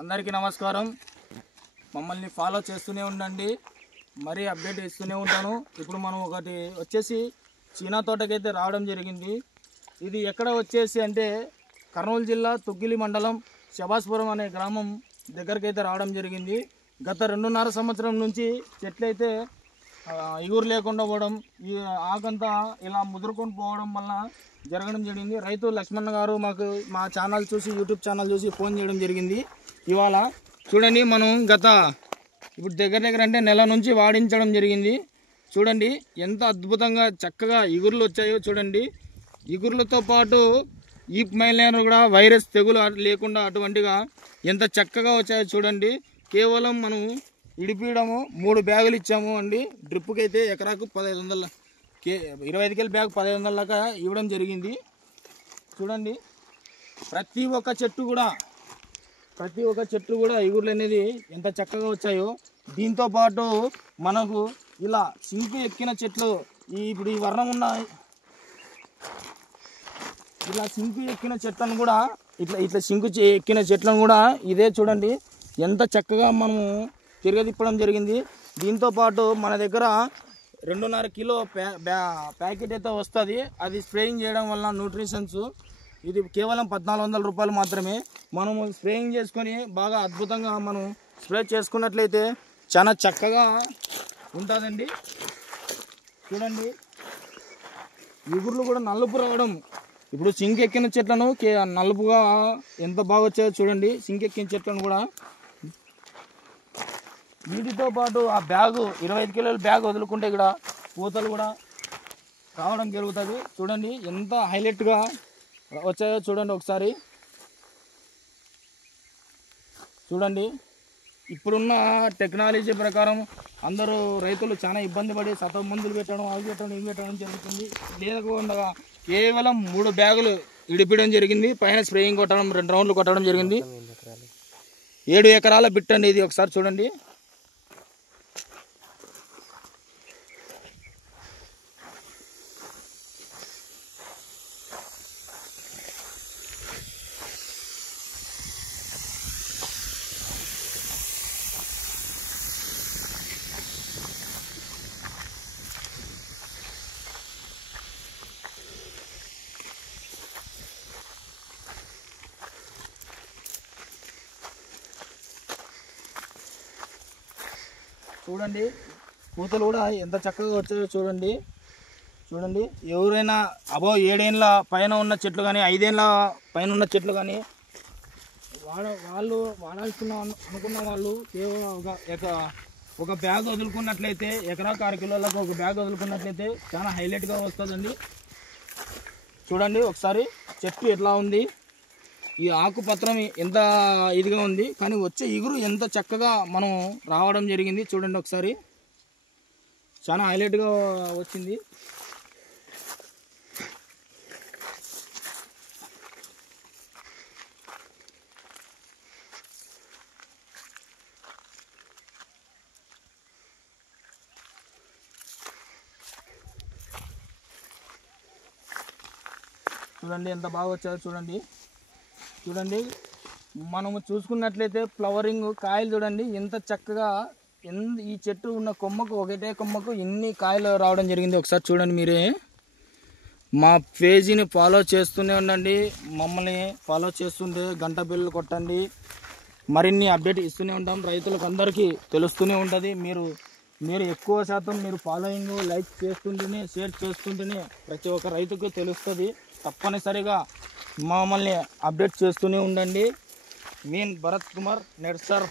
అందరికీ నమస్కారం. మమ్మల్ని ఫాలో చేస్తూనే ఉండండి, మరీ అప్డేట్ ఇస్తూనే ఉంటాను. ఇప్పుడు మనం ఒకటి వచ్చేసి చీనా తోటకైతే రావడం జరిగింది. ఇది ఎక్కడ వచ్చేసి అంటే కర్నూలు జిల్లా తుగ్గిలి మండలం శబాస్పురం అనే గ్రామం దగ్గరకైతే రావడం జరిగింది. గత 2.5 సంవత్సరం నుంచి చెట్లయితే ఇగురు లేకుండా పోవడం, ఈ ఆకంతా ఇలా ముదురుకొని పోవడం వల్ల జరగడం జరిగింది. రైతు లక్ష్మణ్ గారు మాకు మా ఛానల్ చూసి, యూట్యూబ్ ఛానల్ చూసి ఫోన్ చేయడం జరిగింది. ఇవాళ చూడండి, మనం ఇప్పుడు దగ్గర అంటే నెల నుంచి వాడించడం జరిగింది. చూడండి ఎంత అద్భుతంగా చక్కగా ఇగుర్లు వచ్చాయో చూడండి. ఇగుర్లతో పాటు ఈ మైలేనర్ కూడా వైరస్ తెగులు లేకుండా అటువంటిగా ఎంత చక్కగా వచ్చాయో చూడండి. కేవలం మనం ఇడిపీయడము 3 బ్యాగులు ఇచ్చాము అండి. డ్రిప్కి అయితే ఎకరాకు 1500 25 కిలో బ్యాగ్ 1500 దాకా ఇవ్వడం జరిగింది. చూడండి ప్రతి ఒక్క చెట్టు కూడా ఇగుర్లు అనేది ఎంత చక్కగా వచ్చాయో. దీంతో పాటు మనకు ఇలా సింకు ఎక్కిన చెట్లు, ఇప్పుడు ఈ వర్ణం ఉన్న ఇలా సింకు ఎక్కిన చెట్లను కూడా ఇట్లా సింకు ఎక్కిన చెట్లను కూడా ఇదే చూడండి ఎంత చక్కగా మనము తిరగదిప్పడం జరిగింది. దీంతో పాటు మన దగ్గర 2.5 కిలో ప్యాకెట్ అయితే వస్తుంది. అది స్ప్రేయింగ్ చేయడం వల్ల న్యూట్రిషన్స్ ఇది కేవలం 1400 రూపాయలు మాత్రమే. మనము స్ప్రేయింగ్ చేసుకొని బాగా అద్భుతంగా మనం స్ప్రే చేసుకున్నట్లయితే చాలా చక్కగా ఉంటుందండి. చూడండి ఇగుర్లు కూడా నలుపు రావడం. ఇప్పుడు సింక్ ఎక్కిన చెట్లను నలుపుగా ఎంత బాగా వచ్చాయో చూడండి. సింక్ ఎక్కిన చెట్లను కూడా వీటితో పాటు ఆ బ్యాగు 25 కిలోల బ్యాగ్ వదులుకుంటే కూడా పూతలు కూడా రావడం జరుగుతుంది. చూడండి ఎంత హైలైట్గా వచ్చాయో చూడండి ఒకసారి. చూడండి ఇప్పుడున్న టెక్నాలజీ ప్రకారం అందరూ రైతులు చాలా ఇబ్బంది పడి మందులు పెట్టడం, అవి పెట్టడం, ఇవి పెట్టడం జరుగుతుంది. లేకుండా కేవలం 3 బ్యాగులు ఇడిపడం జరిగింది. పైన స్ప్రేయింగ్ కొట్టడం, 2 రౌండ్లు కొట్టడం జరిగింది. 7 ఎకరాల బిట్ అండి ఇది. ఒకసారి చూడండి. చూడండి పూతలు కూడా ఎంత చక్కగా వచ్చాయో చూడండి. ఎవరైనా అబో 7 ఏళ్ళ పైన ఉన్న చెట్లు కానీ 5 ఏళ్ళ పైన ఉన్న చెట్లు కానీ వాళ్ళు అనుకున్న వాళ్ళు కేవలం ఒక బ్యాగ్ వదులుకున్నట్లయితే ఎకరాకు 6 కిలోలకు ఒక బ్యాగ్ వదులుకున్నట్లయితే చాలా హైలైట్గా వస్తుందండి. చూడండి ఒకసారి చెట్టు ఎట్లా ఉంది, ఈ ఆకుపత్రం ఎంత ఇదిగా ఉంది, కానీ వచ్చే ఇగురు ఎంత చక్కగా మనం రావడం జరిగింది. చూడండి ఒకసారి చాలా హైలైట్గా వచ్చింది. చూడండి ఎంత బాగా వచ్చాయో చూడండి. మనము చూసుకున్నట్లయితే ఫ్లవరింగ్ కాయలు చూడండి ఎంత చక్కగా. ఈ చెట్టు ఉన్న ఒకటే కొమ్మకు ఎన్ని కాయలు రావడం జరిగింది ఒకసారి చూడండి మీరే. మా పేజీని ఫాలో చేస్తూనే ఉండండి. మమ్మల్ని ఫాలో చేస్తుంటే గంట బిల్లు కొట్టండి. మరిన్ని అప్డేట్ ఇస్తూనే ఉంటాం. రైతులకు అందరికీ తెలుస్తూనే ఉంటుంది. మీరు ఎక్కువ శాతం మీరు ఫాలోయింగ్, లైక్ చేస్తుంటేనే, షేర్ చేస్తుంటేనే ప్రతి ఒక్క రైతుకు తెలుస్తుంది. తప్పనిసరిగా మమ్మల్ని అప్డేట్ చేస్తూనే ఉండండి. మీన్ భరత్ కుమార్ నెడ్సర్.